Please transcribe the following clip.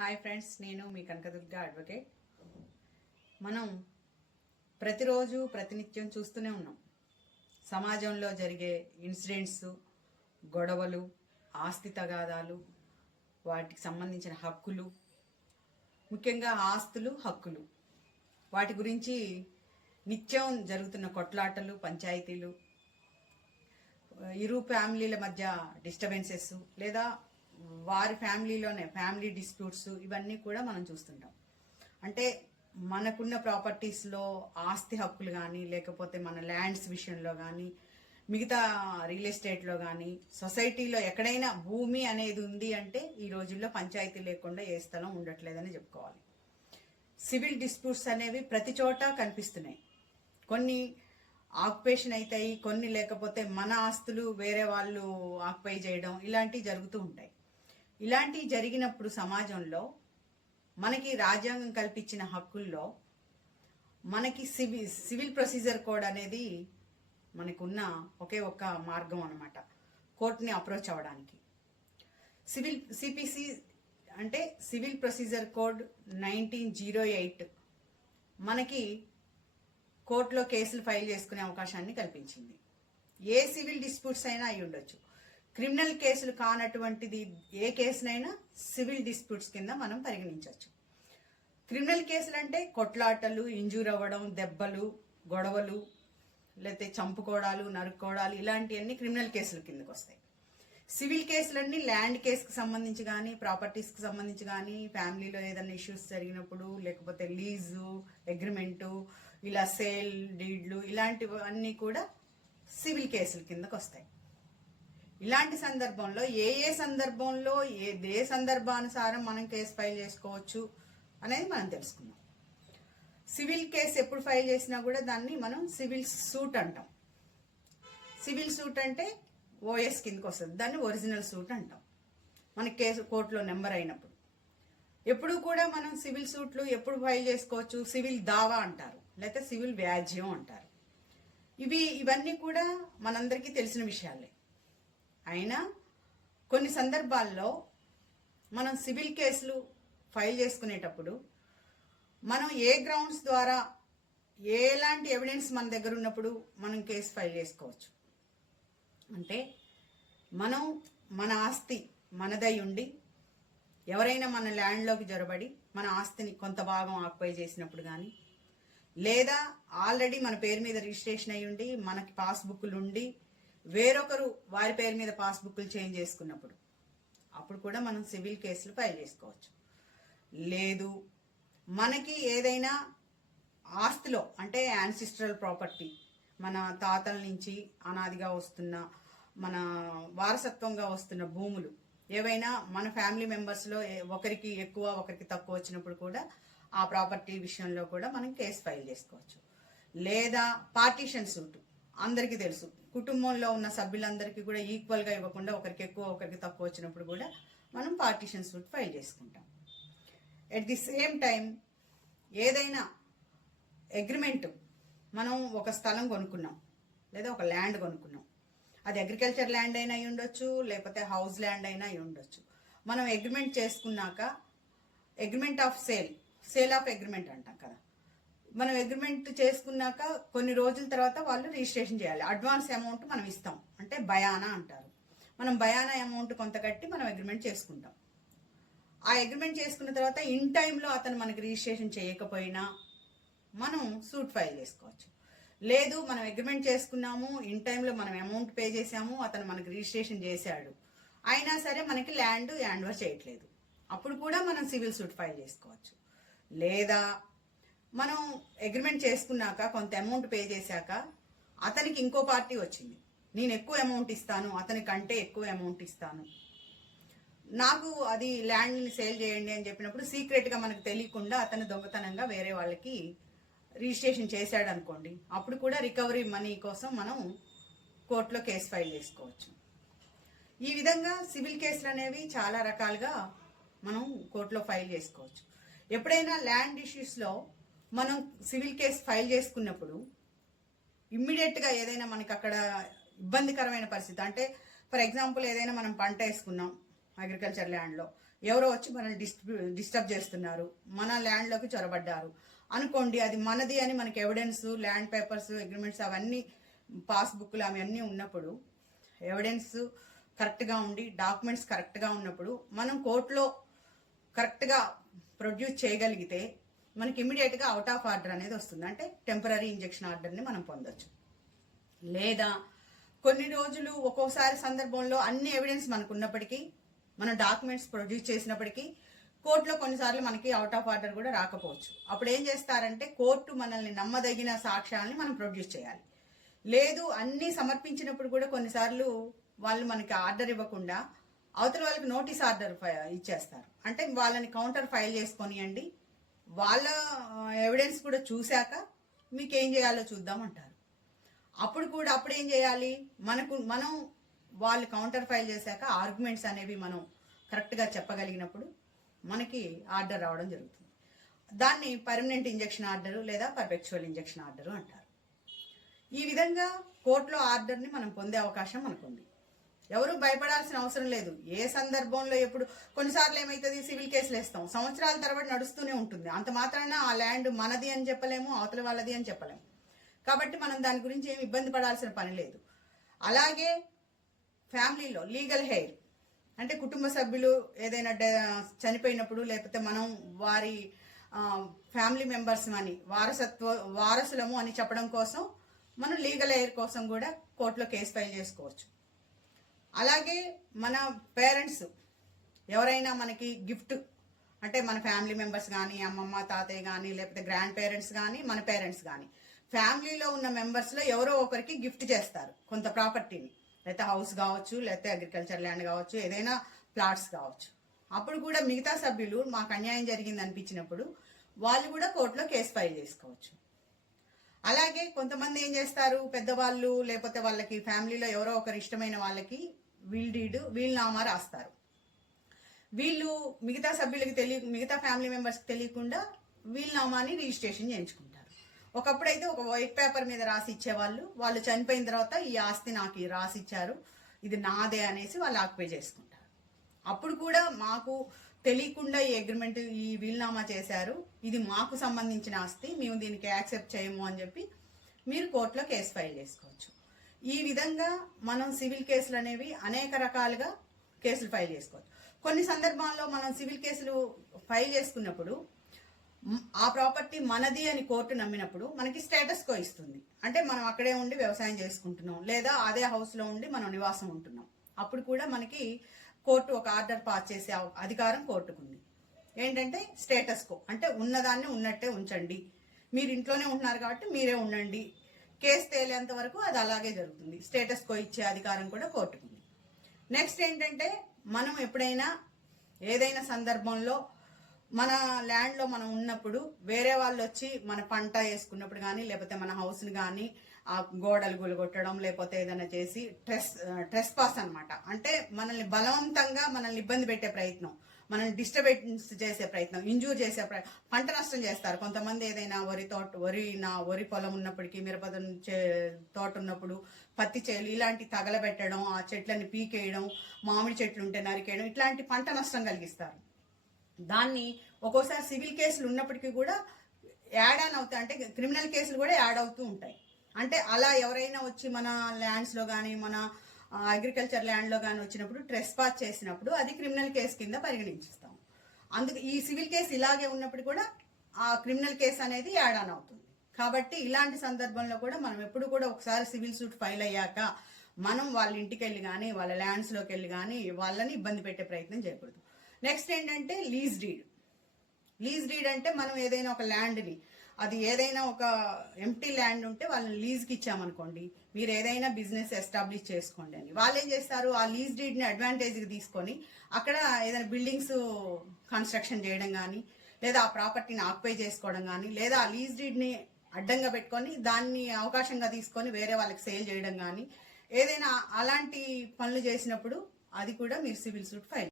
Hi friends నేను మీ Kanakadurga advocate మనం ప్రతిరోజు ప్రతినిత్యం చూస్తూనే ఉన్నాం. సమాజంలో జరిగే ఇన్సిడెంట్స్ గొడవలు ఆస్తి తగాదాలు వాటికి సంబంధించిన హక్కులు ముఖ్యంగా ఆస్తులు హక్కులు. వాటి గురించి నిత్యం జరుగుతున్న కొట్లాటలు పంచాయతీలు ఇరు ఫ్యామిలీల మధ్య డిస్టర్బెన్సెస్ లేదా వారి ఫ్యామిలీలోనే ఫ్యామిలీ డిస్ప్యూట్స్ ఇవన్నీ కూడా మనం చూస్తుంటాం. అంటే మనకున్న ప్రాపర్టీస్లో ఆస్తి హక్కులు కానీ లేకపోతే మన ల్యాండ్స్ విషయంలో కానీ మిగతా రియల్ ఎస్టేట్లో కానీ సొసైటీలో ఎక్కడైనా భూమి అనేది ఉంది అంటే ఈ రోజుల్లో పంచాయతీ లేకుండా ఏ స్థలం ఉండట్లేదని చెప్పుకోవాలి. సివిల్ డిస్ప్యూట్స్ అనేవి ప్రతి చోట కనిపిస్తున్నాయి. కొన్ని ఆక్యుపేషన్ అవుతాయి కొన్ని లేకపోతే మన ఆస్తులు వేరే వాళ్ళు ఆక్యుపై చేయడం ఇలాంటివి జరుగుతూ ఉంటాయి. ఇలాంటివి జరిగినప్పుడు సమాజంలో మనకి రాజ్యాంగం కల్పించిన హక్కుల్లో మనకి సివిల్ సివిల్ ప్రొసీజర్ కోడ్ అనేది మనకున్న ఒకే ఒక్క మార్గం అనమాట కోర్టుని అప్రోచ్ అవ్వడానికి. సివిల్ సిపిసి అంటే civil procedure code nineteen zero eight మనకి కోర్టులో కేసులు ఫైల్ చేసుకునే అవకాశాన్ని కల్పించింది. ఏ సివిల్ డిస్ప్యూట్స్ అయినా అయి ఉండొచ్చు క్రిమినల్ కేసులు కానటువంటిది ఏ కేసునైనా సివిల్ డిస్ప్యూట్స్ కింద మనం పరిగణించవచ్చు. క్రిమినల్ కేసులు అంటే కొట్లాటలు ఇంజూర్ అవ్వడం దెబ్బలు గొడవలు లేకపోతే చంపుకోవడాలు నరుక్కోవడాలు ఇలాంటివన్నీ క్రిమినల్ కేసుల కిందకు వస్తాయి. సివిల్ కేసులన్నీ ల్యాండ్ కేసుకి సంబంధించి కానీ ప్రాపర్టీస్కి సంబంధించి కానీ ఫ్యామిలీలో ఏదైనా ఇష్యూస్ జరిగినప్పుడు లేకపోతే లీజు అగ్రిమెంటు ఇలా సేల్ డీడ్లు ఇలాంటివన్నీ కూడా సివిల్ కేసుల కిందకు వస్తాయి. ఇలాంటి సందర్భంలో ఏ ఏ సందర్భంలో ఏ ఏ సందర్భానుసారం మనం కేసు ఫైల్ చేసుకోవచ్చు అనేది మనం తెలుసుకుందాం. సివిల్ కేసు ఎప్పుడు ఫైల్ చేసినా కూడా దాన్ని మనం సివిల్ సూట్ అంటాం. సివిల్ సూట్ అంటే ఓఎస్ కిందకి వస్తుంది. దాన్ని ఒరిజినల్ సూట్ అంటాం. మన కేసు కోర్టులో నెంబర్ అయినప్పుడు. ఎప్పుడు కూడా మనం సివిల్ సూట్లు ఎప్పుడు ఫైల్ చేసుకోవచ్చు? సివిల్ దావా అంటారు. లేకపోతే సివిల్ వ్యాజ్యం అంటారు. ఇవి ఇవన్నీ కూడా మనందరికీ తెలిసిన విషయాలే. అయినా కొన్ని సందర్భాల్లో మనం సివిల్ కేసులు ఫైల్ చేసుకునేటప్పుడు మనం ఏ గ్రౌండ్స్ ద్వారా ఎలాంటి ఎవిడెన్స్ మన దగ్గర ఉన్నప్పుడు మనం కేసు ఫైల్ చేసుకోవచ్చు. అంటే మనం మన ఆస్తి మనదై ఉండి ఎవరైనా మన ల్యాండ్లోకి జొరబడి మన ఆస్తిని కొంత భాగం ఆక్యుపై చేసినప్పుడు కానీ లేదా ఆల్రెడీ మన పేరు మీద రిజిస్ట్రేషన్ అయ్యి ఉండి మనకి పాస్బుక్లు ఉండి వేరొకరు వారి పేరు మీద పాస్బుక్లు చేంజ్ చేసుకున్నప్పుడు అప్పుడు కూడా మనం సివిల్ కేసులు ఫైల్ చేసుకోవచ్చు. లేదు మనకి ఏదైనా ఆస్తిలో అంటే యాన్సిస్ట్రల్ ప్రాపర్టీ మన తాతల నుంచి అనాదిగా వస్తున్న మన వారసత్వంగా వస్తున్న భూములు ఏవైనా మన ఫ్యామిలీ మెంబర్స్లో ఏ- ఒకరికి ఎక్కువ ఒకరికి తక్కువ వచ్చినప్పుడు కూడా ఆ ప్రాపర్టీ విషయంలో కూడా మనం కేసు ఫైల్ చేసుకోవచ్చు. లేదా పార్టీషన్ సూటు అందరికీ తెలుసు. కుటుంబంలో ఉన్న సభ్యులందరికీ కూడా ఈక్వల్గా ఇవ్వకుండా ఒకరికి ఎక్కువ ఒకరికి తక్కువ వచ్చినప్పుడు కూడా మనం పార్టీషన్ సూట్ ఫైల్ చేసుకుంటాం. ఎట్ ది సేమ్ టైం ఏదైనా అగ్రిమెంట్ మనం ఒక స్థలం కొనుక్కున్నాం లేదా ఒక ల్యాండ్ కొనుక్కున్నాం. అది అగ్రికల్చర్ ల్యాండ్ అయినా అయి ఉండొచ్చు లేకపోతే హౌస్ ల్యాండ్ అయినా అయి ఉండొచ్చు. మనం అగ్రిమెంట్ చేసుకున్నాక agreement of sale sale of agreement అంటాం కదా. మనం అగ్రిమెంట్ చేసుకున్నాక కొన్ని రోజుల తర్వాత వాళ్ళు రిజిస్ట్రేషన్ చేయాలి. అడ్వాన్స్ అమౌంట్ మనం ఇస్తాం. అంటే బయానా అంటారు. మనం బయానా అమౌంట్ కొంత కట్టి మనం అగ్రిమెంట్ చేసుకుంటాం. ఆ అగ్రిమెంట్ చేసుకున్న తర్వాత ఇన్ టైంలో అతను మనకి రిజిస్ట్రేషన్ చేయకపోయినా మనం సూట్ ఫైల్ చేసుకోవచ్చు. లేదు మనం అగ్రిమెంట్ చేసుకున్నాము ఇన్ టైంలో మనం అమౌంట్ పే చేసాము అతను మనకి రిజిస్ట్రేషన్ చేశాడు. అయినా సరే మనకి ల్యాండ్ హ్యాండ్ చేయట్లేదు. అప్పుడు కూడా మనం సివిల్ సూట్ ఫైల్ చేసుకోవచ్చు. లేదా మనం అగ్రిమెంట్ చేసుకున్నాక కొంత అమౌంట్ పే చేశాక అతనికి ఇంకో పార్టీ వచ్చింది. నేను ఎక్కువ అమౌంట్ ఇస్తాను అతని కంటే ఎక్కువ అమౌంట్ ఇస్తాను. నాకు అది ల్యాండ్ని సేల్ చేయండి అని చెప్పినప్పుడు సీక్రెట్గా మనకు తెలియకుండా అతను దొంగతనంగా వేరే వాళ్ళకి రిజిస్ట్రేషన్ చేశాడు అనుకోండి అప్పుడు కూడా రికవరీ మనీ కోసం మనం కోర్టులో కేసు ఫైల్ చేసుకోవచ్చు. ఈ విధంగా సివిల్ కేసులు అనేవి చాలా రకాలుగా మనం కోర్టులో ఫైల్ చేసుకోవచ్చు. ఎప్పుడైనా ల్యాండ్ ఇష్యూస్లో మనం సివిల్ కేసు ఫైల్ చేసుకున్నప్పుడు ఇమ్మీడియట్గా ఏదైనా మనకి అక్కడ ఇబ్బందికరమైన పరిస్థితి అంటే ఫర్ ఎగ్జాంపుల్ ఏదైనా మనం పంట వేసుకున్నాం అగ్రికల్చర్ ల్యాండ్లో ఎవరో వచ్చి మనల్ని డిస్టర్బ్ డిస్టర్బ్ చేస్తున్నారు మన ల్యాండ్లోకి చొరబడ్డారు. అనుకోండి అది మనది అని మనకి ఎవిడెన్స్ ల్యాండ్ పేపర్స్ అగ్రిమెంట్స్ అవన్నీ పాస్బుక్లు అవన్నీ ఉన్నప్పుడు ఎవిడెన్స్ కరెక్ట్గా ఉండి డాక్యుమెంట్స్ కరెక్ట్గా ఉన్నప్పుడు మనం కోర్టులో కరెక్ట్గా ప్రొడ్యూస్ చేయగలిగితే మనకి ఇమీడియట్గా అవుట్ ఆఫ్ ఆర్డర్ అనేది వస్తుంది. అంటే టెంపరీ ఇంజెక్షన్ ఆర్డర్ని మనం పొందొచ్చు. లేదా కొన్ని రోజులు ఒక్కోసారి సందర్భంలో అన్ని ఎవిడెన్స్ మనకు ఉన్నప్పటికీ మన డాక్యుమెంట్స్ ప్రొడ్యూస్ చేసినప్పటికీ కోర్టులో కొన్నిసార్లు మనకి అవుట్ ఆఫ్ ఆర్డర్ కూడా రాకపోవచ్చు. అప్పుడు ఏం చేస్తారంటే కోర్టు మనల్ని నమ్మదగిన సాక్ష్యాలని మనం ప్రొడ్యూస్ చేయాలి. లేదు అన్నీ సమర్పించినప్పుడు కూడా కొన్నిసార్లు వాళ్ళు మనకి ఆర్డర్ ఇవ్వకుండా అవతల వాళ్ళకి నోటీస్ ఆర్డర్ ఇచ్చేస్తారు. అంటే వాళ్ళని కౌంటర్ ఫైల్ చేసుకొనియండి. వాళ్ళ ఎవిడెన్స్ కూడా చూశాక మీకు ఏం చేయాలో చూద్దాం అంటారు అప్పుడు కూడా అప్పుడు ఏం చేయాలి? మనకు మనం వాళ్ళు కౌంటర్ ఫైల్ చేశాక ఆర్గ్యుమెంట్స్ అనేవి మనం కరెక్ట్గా చెప్పగలిగినప్పుడు మనకి ఆర్డర్ రావడం జరుగుతుంది. దాన్ని పర్మనెంట్ ఇంజెక్షన్ ఆర్డర్ లేదా పర్ఫెక్చువల్ ఇంజెక్షన్ ఆర్డర్ అంటారు. ఈ విధంగా కోర్టులో ఆర్డర్ని మనం పొందే అవకాశం మనకుంది. ఎవరు భయపడాల్సిన అవసరం లేదు. ఏ సందర్భంలో ఎప్పుడు కొన్నిసార్లు ఏమవుతుంది సివిల్ కేసులు వేస్తాం. సంవత్సరాల తరబడి నడుస్తూనే ఉంటుంది. అంత మాత్రాన ఆ ల్యాండ్ మనది అని చెప్పలేము అవతల వాళ్ళది అని చెప్పలేము. కాబట్టి మనం దాని గురించి ఏమి ఇబ్బంది పడాల్సిన పని లేదు. అలాగే ఫ్యామిలీలో లీగల్ హెయిర్. అంటే కుటుంబ సభ్యులు ఏదైనా చనిపోయినప్పుడు లేకపోతే మనం వారి ఫ్యామిలీ మెంబర్స్ అని వారసత్వ వారసులము అని చెప్పడం కోసం మనం లీగల్ ఎయిర్ కోసం కూడా కోర్టులో కేసు ఫైల్ చేసుకోవచ్చు. అలాగే మన పేరెంట్స్ ఎవరైనా మనకి గిఫ్ట్ అంటే మన ఫ్యామిలీ మెంబర్స్ కానీ అమ్మమ్మ తాతయ్య కానీ లేకపోతే గ్రాండ్ పేరెంట్స్ కానీ మన పేరెంట్స్ కానీ ఫ్యామిలీలో ఉన్న మెంబర్స్లో ఎవరో ఒకరికి గిఫ్ట్ చేస్తారు కొంత ప్రాపర్టీని లేకపోతే హౌస్ కావచ్చు లేకపోతే అగ్రికల్చర్ ల్యాండ్ కావచ్చు ఏదైనా ప్లాట్స్ కావచ్చు. అప్పుడు కూడా మిగతా సభ్యులు మాకు అన్యాయం జరిగింది అనిపించినప్పుడు వాళ్ళు కూడా కోర్టులో కేసు ఫైల్ చేసుకోవచ్చు. అలాగే కొంతమంది ఏం చేస్తారు? పెద్దవాళ్ళు లేకపోతే వాళ్ళకి ఫ్యామిలీలో ఎవరో ఒకరు ఇష్టమైన వాళ్ళకి వీల్ డీడ్ రాస్తారు. వీళ్ళు మిగతా సభ్యులకి తెలియ మిగతా ఫ్యామిలీ మెంబర్స్కి తెలియకుండా వీల్నామాని రిజిస్ట్రేషన్ చేయించుకుంటారు. ఒకప్పుడైతే ఒక వైట్ పేపర్ మీద రాసి ఇచ్చేవాళ్ళు వాళ్ళు చనిపోయిన తర్వాత ఈ ఆస్తి నాకు రాసి ఇచ్చారు ఇది నాదే అనేసి వాళ్ళు ఆక్యుపై చేసుకుంటారు. అప్పుడు కూడా మాకు తెలియకుండా ఈ అగ్రిమెంట్ ఈ వీల్నామా చేశారు ఇది మాకు సంబంధించిన ఆస్తి మేము దీనికి యాక్సెప్ట్ చేయము అని చెప్పి మీరు కోర్టులో కేసు ఫైల్ చేసుకోవచ్చు. ఈ విధంగా మనం సివిల్ కేసులు అనేవి అనేక రకాలుగా కేసులు ఫైల్ చేసుకోవచ్చు. కొన్ని సందర్భాల్లో మనం సివిల్ కేసులు ఫైల్ చేసుకున్నప్పుడు ఆ ప్రాపర్టీ మనది అని కోర్టు నమ్మినప్పుడు మనకి స్టేటస్ కో ఇస్తుంది అంటే మనం అక్కడే ఉండి వ్యవసాయం చేసుకుంటున్నాం లేదా అదే హౌస్లో ఉండి మనం నివాసం ఉంటున్నాం. అప్పుడు కూడా మనకి కోర్టు ఒక ఆర్డర్ పాస్ చేసే అవ- అధికారం కోర్టుకుంది. ఏంటంటే స్టేటస్ కో అంటే ఉన్నదాన్ని ఉన్నట్టే ఉంచండి. మీరు ఇంట్లోనే ఉంటున్నారు కాబట్టి మీరే ఉండండి. కేసు తేలేంత వరకు అది అలాగే జరుగుతుంది. స్టేటస్ కో ఇచ్చే అధికారం కూడా కోర్టుకుంది నెక్స్ట్ ఏంటంటే మనం ఎప్పుడైనా ఏదైనా సందర్భంలో మన ల్యాండ్లో మనం ఉన్నప్పుడు వేరే వాళ్ళు వచ్చి మన పంట వేసుకున్నప్పుడు కానీ లేకపోతే మన హౌస్ని కానీ ఆ గోడలు గులగొట్టడం లేకపోతే ఏదైనా చేసి ట్రెస్ ట్రెస్ పాస్ అనమాట అంటే మనల్ని బలవంతంగా మనల్ని ఇబ్బంది పెట్టే ప్రయత్నం. మనల్ని డిస్టర్బెన్స్ చేసే ప్రయత్నం ఇంజూర్ చేసే ప్రయత్నం పంట నష్టం చేస్తారు. కొంతమంది ఏదైనా వరి తోట వరి నా వరి పొలం ఉన్నప్పటికీ మిరప చే- తోట ఉన్నప్పుడు పత్తి చేలు ఇలాంటి తగలబెట్టడం ఆ చెట్లని పీకేయడం మామిడి చెట్లు ఉంటే నరికేయడం ఇట్లాంటి పంట నష్టం కలిగిస్తారు. దాన్ని ఒక్కోసారి సివిల్ కేసులు ఉన్నప్పటికీ కూడా యాడ్ ఆన్ అవుతాయి అంటే క్రిమినల్ కేసులు కూడా యాడ్ అవుతూ ఉంటాయి. అంటే అలా ఎవరైనా వచ్చి మన ల్యాండ్స్లో కానీ మన అగ్రికల్చర్ ల్యాండ్లో కానీ వచ్చినప్పుడు ట్రెస్ పాస్ చేసినప్పుడు అది క్రిమినల్ కేసు కింద పరిగణించిస్తాం. అందుకు ఈ సివిల్ కేసు ఇలాగే ఉన్నప్పుడు కూడా ఆ క్రిమినల్ కేసు అనేది యాడ్ ఆన్ అవుతుంది. కాబట్టి ఇలాంటి సందర్భంలో కూడా మనం ఎప్పుడు కూడా ఒకసారి సివిల్ సూట్ ఫైల్ అయ్యాక మనం వాళ్ళ ఇంటికి వెళ్ళి కానీ వాళ్ళ ల్యాండ్స్లోకి వెళ్ళి కానీ వాళ్ళని ఇబ్బంది పెట్టే ప్రయత్నం చేయకూడదు. నెక్స్ట్ ఏంటంటే లీజ్ డీడ్ లీజ్ డీడ్ అంటే మనం ఏదైనా ఒక ల్యాండ్ని అది ఏదైనా ఒక ఎంటీ ల్యాండ్ ఉంటే వాళ్ళని లీజ్కి ఇచ్చామనుకోండి మీరు ఏదైనా బిజినెస్ ఎస్టాబ్లిష్ చేసుకోండి అని. వాళ్ళు ఏం చేస్తారు? ఆ లీజ్ డీడ్ని అడ్వాంటేజ్కి తీసుకొని అక్కడ ఏదైనా బిల్డింగ్స్ కన్స్ట్రక్షన్ చేయడం కానీ లేదా ఆ ప్రాపర్టీని ఆక్యుపై చేసుకోవడం కానీ లేదా ఆ లీజ్ డీడ్ని అడ్డంగా పెట్టుకొని దాన్ని అవకాశంగా తీసుకొని వేరే వాళ్ళకి సేల్ చేయడం కానీ ఏదైనా అలాంటి పనులు చేసినప్పుడు అది కూడా మీరు సివిల్ సూట్ ఫైల్